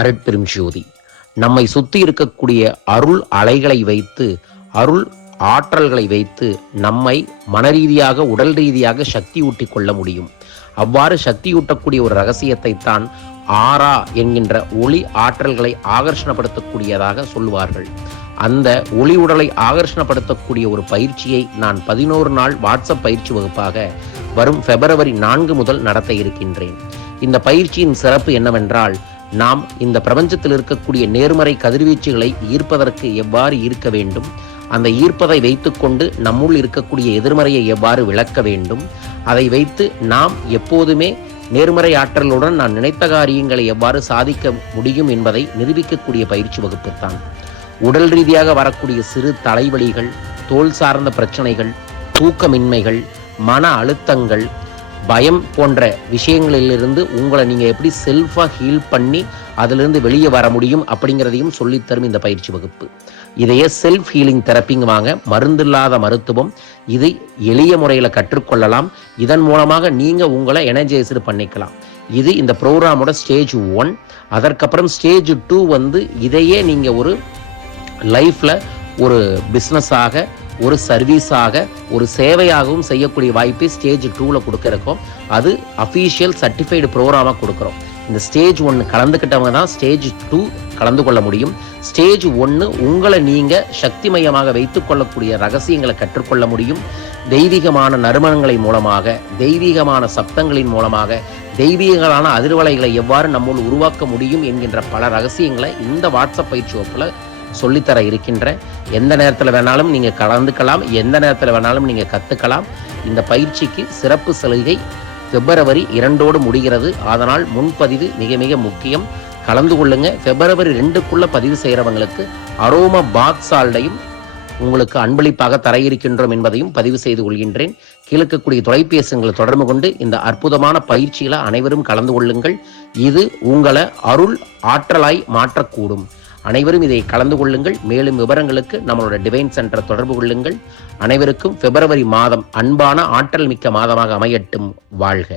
அருட்பெரும் ஜோதி. நம்மை சுற்றி இருக்கக்கூடிய அருள் அலைகளை வைத்து, அருள் ஆற்றல்களை வைத்து நம்மை மனரீதியாக உடல் ரீதியாக சக்தி ஊட்டி கொள்ள முடியும். அவ்வாறு சக்தியூட்டக்கூடிய ஒரு ரகசியத்தை தான் ஆரா என்கின்ற ஒளி ஆற்றல்களை ஆகர்ஷணப்படுத்தக்கூடியதாக சொல்லுவார்கள். அந்த ஒளி உடலை ஆகர்ஷணப்படுத்தக்கூடிய ஒரு பயிற்சியை நான் 11 நாள் வாட்ஸ்அப் பயிற்சி வகுப்பாக வரும் February 4 முதல் நடத்த இருக்கின்றேன். இந்த பயிற்சியின் சிறப்பு என்னவென்றால், நாம் இந்த பிரபஞ்சத்தில் இருக்கக்கூடிய நேர்மறை கதிர்வீச்சுகளை ஈர்ப்பதற்கு எவ்வாறு ஈர்க்க வேண்டும், அந்த ஈர்ப்பதை வைத்துக்கொண்டு நம்முள் இருக்கக்கூடிய எதிர்மறையை எவ்வாறு விளக்க வேண்டும், அதை வைத்து நாம் எப்போதுமே நேர்மறை ஆற்றலுடன் நான் நினைத்த காரியங்களை எவ்வாறு சாதிக்க முடியும் என்பதை நிரூபிக்கக்கூடிய பயிற்சி வகுப்புத்தான். உடல் ரீதியாக வரக்கூடிய சிறு தலைவலிகள், தோல் சார்ந்த பிரச்சனைகள், தூக்கமின்மைகள், மன அழுத்தங்கள், பயம் போன்ற விஷயங்களிலிருந்து உங்களை நீங்கள் எப்படி செல்ஃபாக ஹீல் பண்ணி அதிலிருந்து வெளியே வர முடியும் அப்படிங்கிறதையும் சொல்லித்தரும் இந்த பயிற்சி வகுப்பு. இதையே செல்ஃப் ஹீலிங் தெரப்பிங்குவாங்க. மருந்தில்லாத மருத்துவம். இதை எளிய முறையில் கற்றுக்கொள்ளலாம். இதன் மூலமாக நீங்கள் உங்களை எனர்ஜைஸ்டு பண்ணிக்கலாம். இது இந்த ப்ரோக்ராமோட ஸ்டேஜ் 1. அதற்கப்புறம் ஸ்டேஜ் 2 இதையே நீங்கள் ஒரு லைஃப்பில் ஒரு பிஸ்னஸாக, ஒரு சர்வீஸாக, ஒரு சேவையாகவும் செய்யக்கூடிய வாய்ப்பை ஸ்டேஜ் 2 கொடுக்குறோம். அது அஃபீஷியல் சர்டிஃபைடு ப்ரோக்ராமாக கொடுக்குறோம். இந்த ஸ்டேஜ் 1 கலந்துக்கிட்டவங்க தான் ஸ்டேஜ் 2 கலந்து கொள்ள முடியும். ஸ்டேஜ் 1 உங்களை நீங்கள் சக்திமயமாக வைத்து கொள்ளக்கூடிய ரகசியங்களை கற்றுக்கொள்ள முடியும். தெய்வீகமான நறுமணங்களை மூலமாக, தெய்வீகமான சப்தங்களின் மூலமாக, தெய்வீகமான அதிர்வலைகளை எவ்வாறு நம்மோடு உருவாக்க முடியும் என்கின்ற பல ரகசியங்களை இந்த வாட்ஸ்அப் பயிற்சி வகுப்பில் சொல்லித்தர இருக்கின்ற. எந்த நேரத்தில் வேணாலும் நீங்கள் கலந்துக்கலாம், எந்த நேரத்தில் வேணாலும் நீங்கள் கற்றுக்கலாம். இந்த பயிற்சிக்கு சிறப்பு சலுகை February 2 முடிகிறது. அதனால் முன்பதிவு மிக மிக முக்கியம். கலந்து கொள்ளுங்க. February 2 பதிவு செய்கிறவங்களுக்கு அரோமா பாத் சால்டையும் உங்களுக்கு அன்பளிப்பாக தர இருக்கின்றோம் என்பதையும் பதிவு செய்து கொள்கின்றேன். கீழக்கக்கூடிய தொலைபேசிகளை தொடர்பு கொண்டு இந்த அற்புதமான பயிற்சியில் அனைவரும் கலந்து கொள்ளுங்கள். இது உங்களை அருள் ஆற்றலாய் மாற்றக்கூடும். அனைவரும் இதை கலந்து கொள்ளுங்கள். மேலும் விவரங்களுக்கு நம்மளோட டிவைன் சென்டரை தொடர்பு கொள்ளுங்கள். அனைவருக்கும் February மாதம் அன்பான ஆற்றல் மிக்க மாதமாக அமையட்டும். வாழ்க.